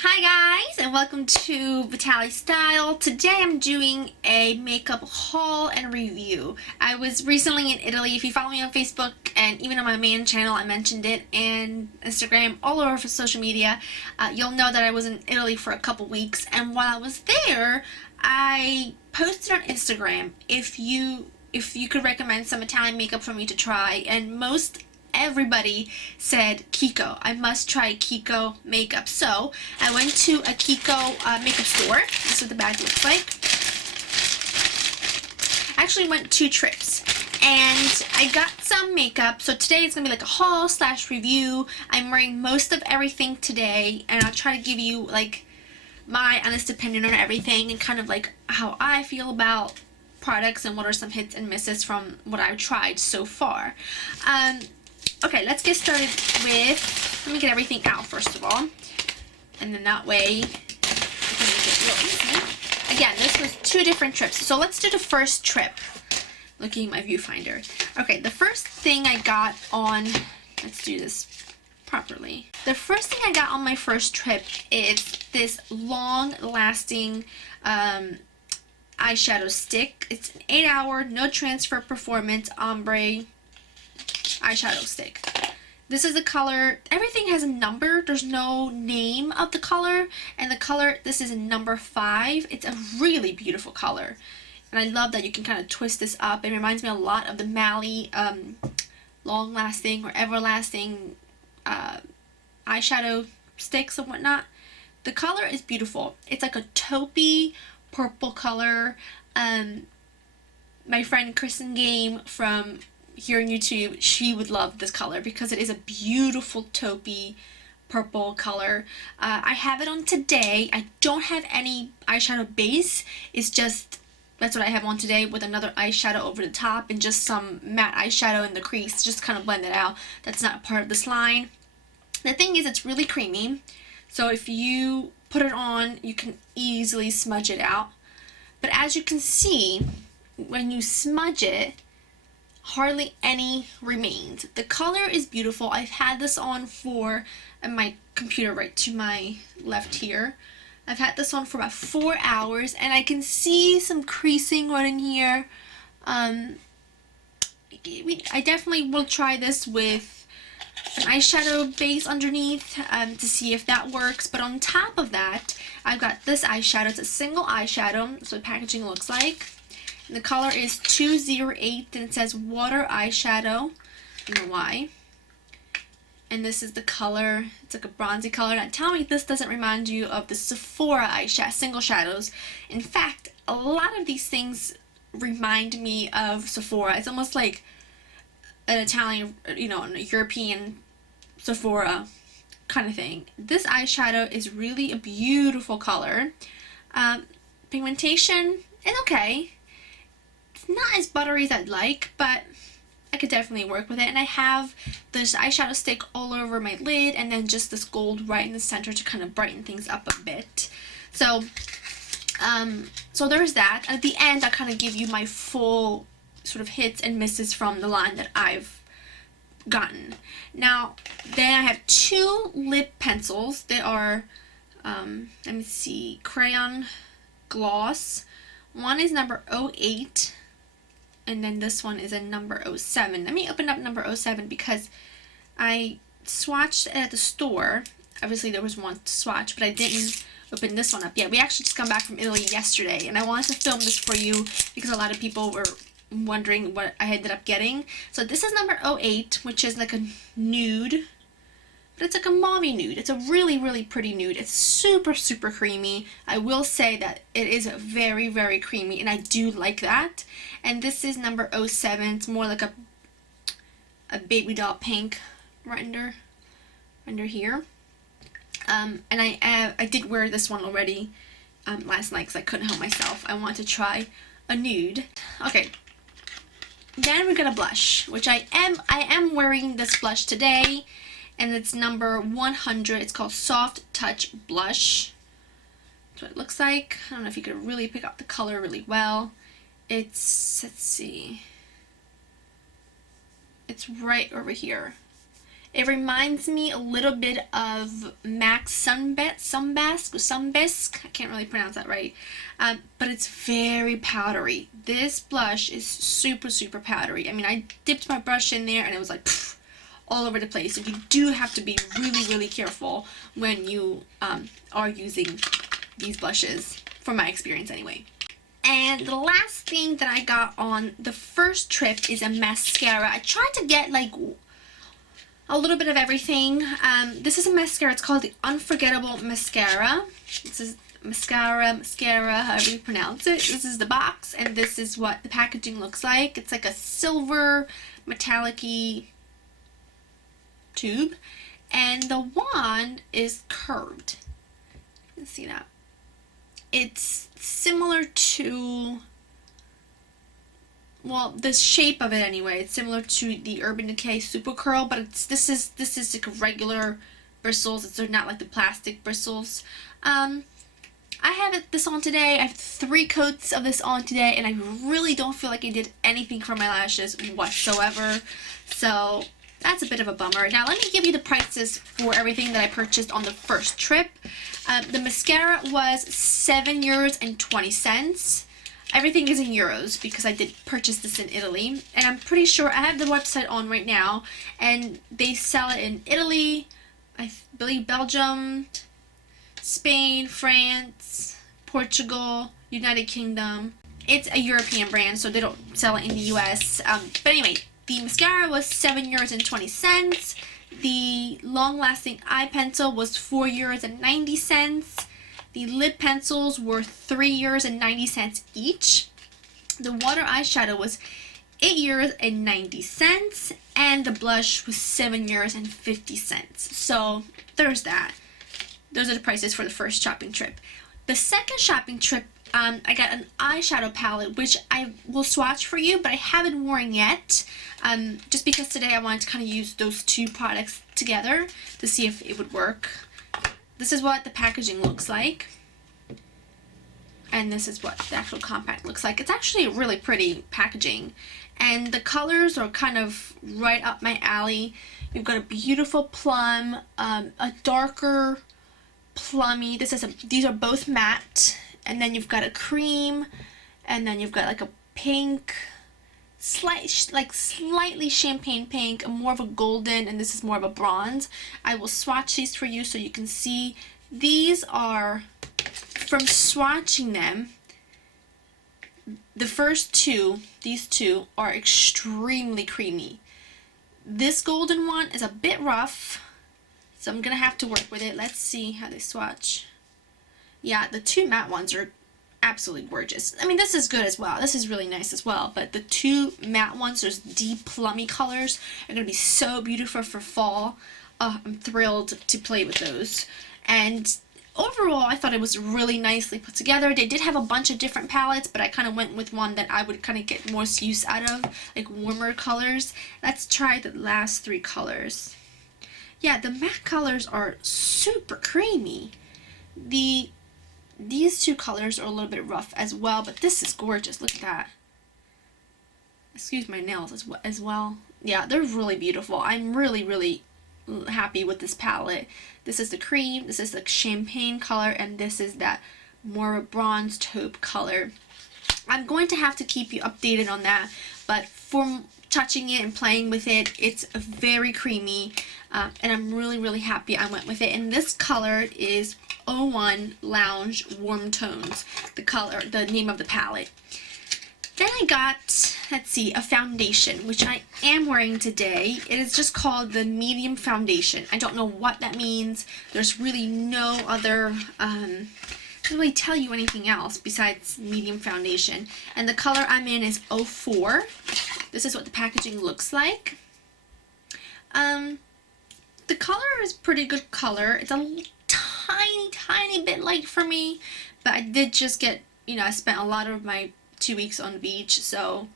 Hi guys, and welcome to Vitaly Style. Today I'm doing a makeup haul and review. I was recently in Italy. If you follow me on Facebook and even on my main channel, I mentioned it, and Instagram, all over for social media, you'll know that I was in Italy for a couple weeks. And while I was there, I posted on Instagram if you could recommend some Italian makeup for me to try, and everybody said Kiko. I must try Kiko makeup. So I went to a Kiko makeup store. This is what the bag looks like. I actually went 2 trips and I got some makeup. So today it's gonna be like a haul / review. I'm wearing most of everything today, and I'll try to give you like my honest opinion on everything and kind of like how I feel about products and what are some hits and misses from what I've tried so far. Okay, let's get started with, let me get everything out first of all, and then that way I can make it real easy. Again, this was 2 different trips, so let's do the first trip. Looking at my viewfinder. Okay, the first thing I got on, let's do this properly. The first thing I got on my first trip is this long-lasting eyeshadow stick. It's an 8-hour, no transfer performance ombre eyeshadow stick. This is the color, everything has a number, there's no name of the color, and the color, this is a number 5. It's a really beautiful color, and I love that you can kind of twist this up. It reminds me a lot of the Mally long lasting or everlasting eyeshadow sticks and whatnot. The color is beautiful. It's like a taupey purple color. My friend Kristen Game from here on YouTube, she would love this color because it is a beautiful taupey purple color. I have it on today. I don't have any eyeshadow base. It's just, that's what I have on today, with another eyeshadow over the top and just some matte eyeshadow in the crease, just kind of blend it out. That's not part of this line. The thing is, it's really creamy, so if you put it on, you can easily smudge it out. But as you can see, when you smudge it, hardly any remains. The color is beautiful. I've had this on for, my computer right to my left here, I've had this on for about 4 hours, and I can see some creasing right in here. I definitely will try this with an eyeshadow base underneath to see if that works. But on top of that, I've got this eyeshadow. It's a single eyeshadow. That's what the packaging looks like. And the color is 208, and it says water eyeshadow. I don't know why. And this is the color. It's like a bronzy color. Now tell me if this doesn't remind you of the Sephora eyeshadow, single shadows. In fact, a lot of these things remind me of Sephora. It's almost like an Italian, a European Sephora kind of thing. This eyeshadow is really a beautiful color. Pigmentation is okay. It's not as buttery as I'd like, but I could definitely work with it. And I have this eyeshadow stick all over my lid, and then just this gold right in the center to kind of brighten things up a bit. So, so there's that. At the end, I'll kind of give you my full sort of hits and misses from the line that I've gotten. Now, then I have 2 lip pencils. They are, let me see, crayon gloss. One is number 08, and then this one is a number 07. Let me open up number 07 because I swatched it at the store. Obviously there was one to swatch, but I didn't open this one up yet. We actually just come back from Italy yesterday, and I wanted to film this for you because a lot of people were wondering what I ended up getting. So this is number 08, which is like a nude, but it's like a mommy nude. It's a really, really pretty nude. It's super, super creamy. I will say that it is very, very creamy, and I do like that. And this is number 07. It's more like a baby doll pink right under here. And I did wear this one already last night because I couldn't help myself. I wanted to try a nude. Okay. Then we got a blush, which I am wearing this blush today. And it's number 100. It's called Soft Touch Blush. That's what it looks like. I don't know if you could really pick up the color really well. It's, let's see, it's right over here. It reminds me a little bit of MAC Sunbisk. I can't really pronounce that right. But it's very powdery. This blush is super, super powdery. I mean, I dipped my brush in there and it was like pff, all over the place. So you do have to be really, really careful when you are using these blushes, from my experience anyway. And the last thing that I got on the first trip is a mascara. I tried to get like a little bit of everything. This is a mascara. It's called the Unforgettable Mascara. This is mascara, however you pronounce it. This is the box, and this is what the packaging looks like. It's like a silver metallic-y tube, and the wand is curved. You can see that. It's similar to, well, the shape of it anyway. It's similar to the Urban Decay Super Curl, but this is like regular bristles. They're not like the plastic bristles. I have this on today. I have 3 coats of this on today, and I really don't feel like I did anything for my lashes whatsoever. So that's a bit of a bummer. Now let me give you the prices for everything that I purchased on the first trip. The mascara was €7.20. Everything is in euros because I did purchase this in Italy, and I'm pretty sure I have the website on right now, and they sell it in Italy, I believe Belgium, Spain, France, Portugal, United Kingdom. It's a European brand, so they don't sell it in the US. But anyway, the mascara was €7.20. The long-lasting eye pencil was €4.90. The lip pencils were €3.90 each. The water eyeshadow was €8.90, and the blush was €7.50. So there's that. Those are the prices for the first shopping trip. The second shopping trip, I got an eyeshadow palette, which I will swatch for you, but I haven't worn yet. Just because today I wanted to kind of use those 2 products together to see if it would work. This is what the packaging looks like. And this is what the actual compact looks like. It's actually a really pretty packaging. And the colors are kind of right up my alley. You've got a beautiful plum, a darker plummy. These are both matte. And then you've got a cream. And then you've got like a pink, slightly champagne pink, more of a golden, and this is more of a bronze. I will swatch these for you so you can see. These are, from swatching them, the first 2, these 2, are extremely creamy. This golden one is a bit rough, so I'm going to have to work with it. Let's see how they swatch. Yeah, the 2 matte ones are absolutely gorgeous. I mean, this is good as well. This is really nice as well, but the 2 matte ones, those deep plummy colors, are going to be so beautiful for fall. Oh, I'm thrilled to play with those. And overall, I thought it was really nicely put together. They did have a bunch of different palettes, but I kind of went with one that I would kind of get more use out of, like warmer colors. Let's try the last 3 colors. Yeah, the matte colors are super creamy. These 2 colors are a little bit rough as well, but this is gorgeous. Look at that. Excuse my nails as well. Yeah, they're really beautiful. I'm really, really happy with this palette. This is the cream, this is the champagne color, and this is that more bronze taupe color. I'm going to have to keep you updated on that, but from touching it and playing with it, it's very creamy, and I'm really, really happy I went with it. And this color is 01 Lounge Warm Tones, the name of the palette. Then I got, let's see, a foundation, which I am wearing today. It is just called the Medium Foundation. I don't know what that means. There's really no other, doesn't really tell you anything else besides Medium Foundation. And the color I'm in is 04. This is what the packaging looks like. The color is pretty good color. It's a tiny bit light for me, but I did just get, I spent a lot of my 2 weeks on the beach, so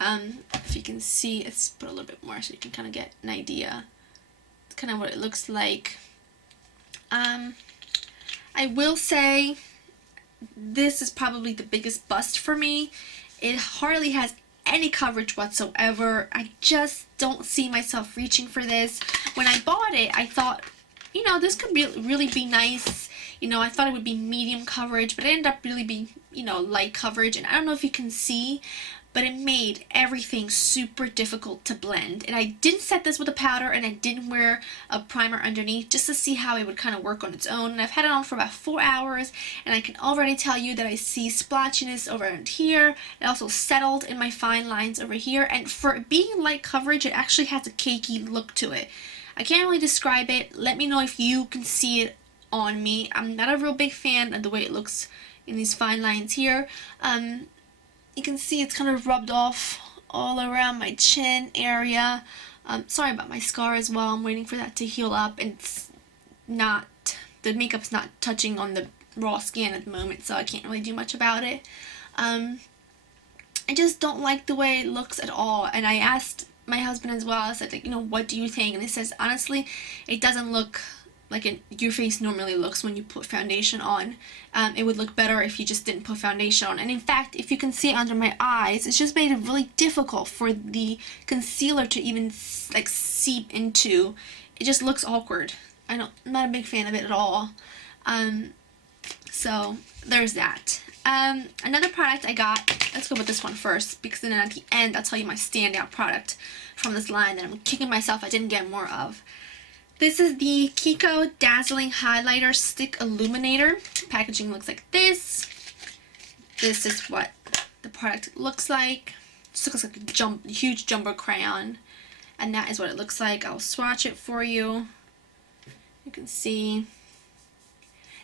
if you can see, let's put a little bit more so you can kind of get an idea. It's kind of what it looks like. I will say this is probably the biggest bust for me. It hardly has any coverage whatsoever. I just don't see myself reaching for this. when I bought it, I thought, you know, this could really be nice. You know, I thought it would be medium coverage, but it ended up really being, you know, light coverage. And I don't know if you can see, but it made everything super difficult to blend. And I didn't set this with a powder, and I didn't wear a primer underneath just to see how it would kind of work on its own. And I've had it on for about 4 hours, and I can already tell you that I see splotchiness over here. It also settled in my fine lines over here. And for being light coverage, it actually has a cakey look to it. I can't really describe it. Let me know if you can see it on me. I'm not a real big fan of the way it looks in these fine lines here. You can see it's kind of rubbed off all around my chin area. Sorry about my scar as well. I'm waiting for that to heal up. It's not, the makeup's not touching on the raw skin at the moment, so I can't really do much about it. I just don't like the way it looks at all. And I asked my husband as well, I said, like, you know, what do you think? And he says, honestly, it doesn't look like your face normally looks when you put foundation on. It would look better if you just didn't put foundation on. And in fact, if you can see under my eyes, it's just made it really difficult for the concealer to even like seep into. It just looks awkward. I'm not a big fan of it at all. So there's that. Another product I got, let's go with this one first, because then at the end I'll tell you my standout product from this line that I'm kicking myself I didn't get more of. This is the Kiko Dazzling Highlighter Stick Illuminator. Packaging looks like this. This is what the product looks like. It looks like a huge jumbo crayon. And that is what it looks like. I'll swatch it for you. You can see.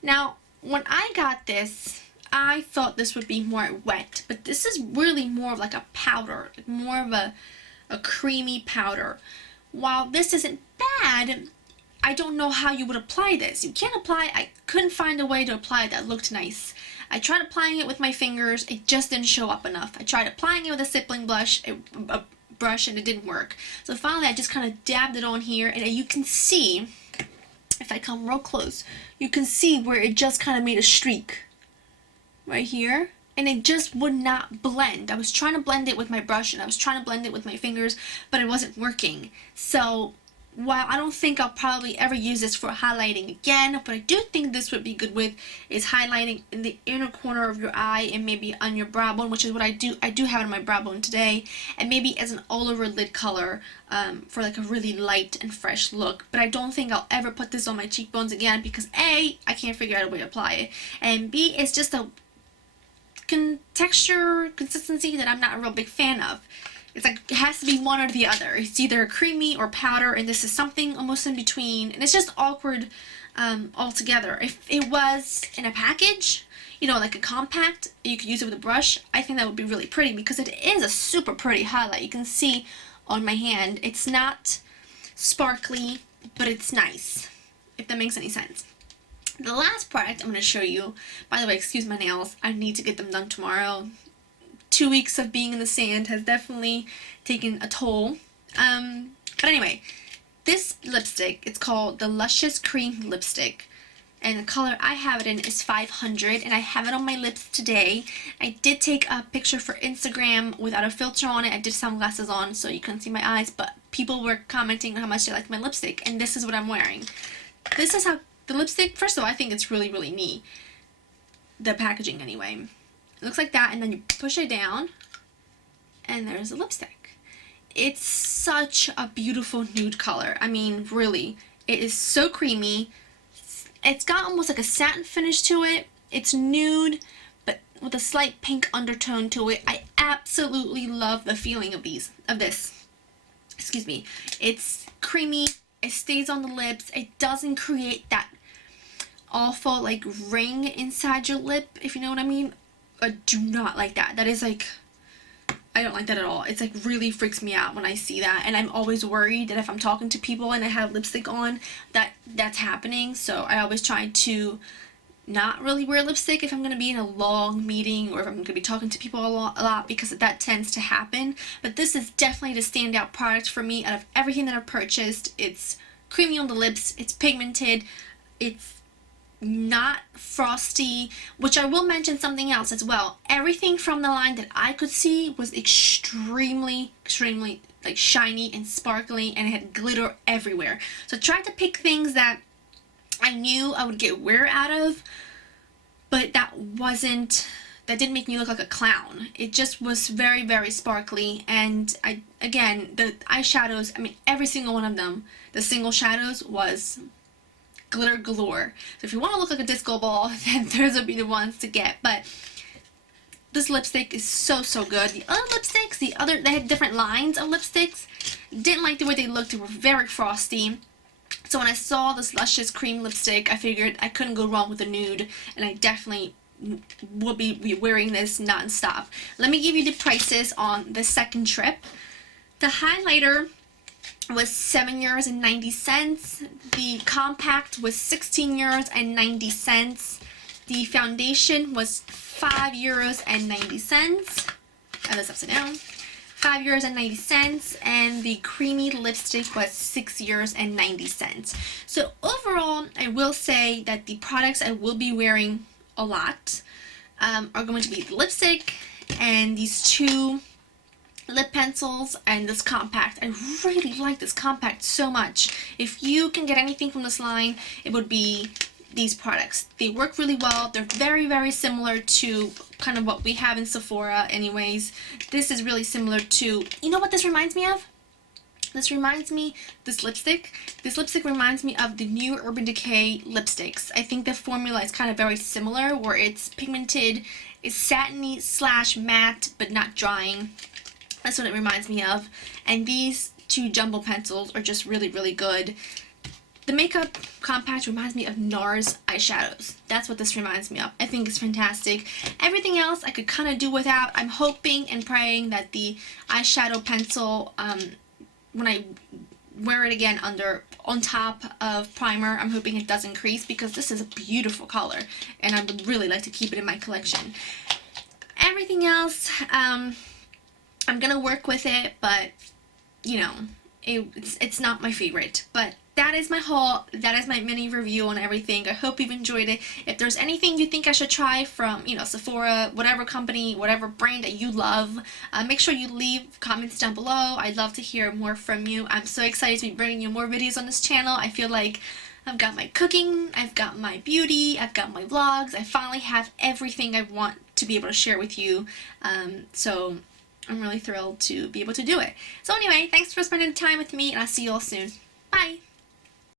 Now, when I got this, I thought this would be more wet. But this is really more of like a powder. More of a creamy powder. While this isn't bad, I don't know how you would apply this. You can't apply, I couldn't find a way to apply it that looked nice. I tried applying it with my fingers, it just didn't show up enough. I tried applying it with a stippling brush, and it didn't work. So finally I just kind of dabbed it on here, and you can see, if I come real close, you can see where it just kind of made a streak. Right here. And it just would not blend. I was trying to blend it with my brush, and I was trying to blend it with my fingers, but it wasn't working. So while I don't think I'll probably ever use this for highlighting again, what I do think this would be good with is highlighting in the inner corner of your eye and maybe on your brow bone, which is what I do. I do have it on my brow bone today, and maybe as an all over lid color for like a really light and fresh look. But I don't think I'll ever put this on my cheekbones again because A, I can't figure out a way to apply it, and B, it's just a texture consistency that I'm not a real big fan of. It's like it has to be one or the other. It's either creamy or powder, and this is something almost in between, and it's just awkward altogether. If it was in a package, you know, like a compact, you could use it with a brush, I think that would be really pretty because it is a super pretty highlight. You can see on my hand, it's not sparkly, but it's nice, if that makes any sense. The last product I'm going to show you, by the way, excuse my nails, I need to get them done tomorrow. 2 weeks of being in the sand has definitely taken a toll. But anyway, this lipstick, it's called the Luscious Cream Lipstick. And the color I have it in is 500, and I have it on my lips today. I did take a picture for Instagram without a filter on it. I did sunglasses on so you couldn't see my eyes, but people were commenting on how much they liked my lipstick, and this is what I'm wearing. This is how the lipstick, first of all, I think it's really, really neat. The packaging anyway. It looks like that, and then you push it down, and there's a lipstick. It's such a beautiful nude color. I mean, really. It is so creamy. It's got almost like a satin finish to it. It's nude, but with a slight pink undertone to it. I absolutely love the feeling of this. Excuse me. It's creamy. It stays on the lips. It doesn't create that awful like ring inside your lip, if you know what I mean. I do not like that. That is like, I don't like that at all. It's like really freaks me out when I see that, and I'm always worried that if I'm talking to people and I have lipstick on, that's happening. So I always try to not really wear lipstick if I'm going to be in a long meeting or if I'm going to be talking to people a lot because that tends to happen. But this is definitely the standout product for me out of everything that I've purchased. It's creamy on the lips, it's pigmented, it's not frosty, which I will mention something else as well. Everything from the line that I could see was extremely like shiny and sparkly, and it had glitter everywhere. So I tried to pick things that I knew I would get wear out of, but that didn't make me look like a clown. It just was very, very sparkly. And again, the eyeshadows, I mean, every single one of them, the single shadows was glitter galore. So if you want to look like a disco ball, then those would be the ones to get. But this lipstick is so, so good. The other lipsticks, they had different lines of lipsticks. Didn't like the way they looked. They were very frosty. So when I saw this Luscious cream lipstick, I figured I couldn't go wrong with a nude, and I definitely will be wearing this non-stop. Let me give you the prices on the second trip. The highlighter was €7.90. The compact was €16.90. The foundation was €5.90. That's upside down. €5.90, and the creamy lipstick was €6.90. So overall, I will say that the products I will be wearing a lot are going to be the lipstick and these two lip pencils and this compact. I really like this compact so much. If you can get anything from this line, it would be these products. They work really well. They're very, very similar to kind of what we have in Sephora anyways. This is really similar to, you know what this reminds me of? This lipstick reminds me of the new Urban Decay lipsticks. I think the formula is kind of very similar, where it's pigmented, it's satiny / matte, but not drying. That's what it reminds me of. And these two jumbo pencils are just really, really good. The makeup compact reminds me of NARS eyeshadows. That's what this reminds me of. I think it's fantastic. Everything else I could kind of do without. I'm hoping and praying that the eyeshadow pencil, when I wear it again on top of primer, I'm hoping it does increase, because this is a beautiful color and I would really like to keep it in my collection. Everything else, I'm gonna work with it, but you know, it's not my favorite. But that is my haul. That is my mini review on everything. I hope you've enjoyed it. If there's anything you think I should try from, you know, Sephora, whatever company, whatever brand that you love, make sure you leave comments down below. I'd love to hear more from you. I'm so excited to be bringing you more videos on this channel. I feel like I've got my cooking, I've got my beauty, I've got my vlogs. I finally have everything I want to be able to share with you. So I'm really thrilled to be able to do it. So anyway, thanks for spending time with me, and I'll see you all soon. Bye!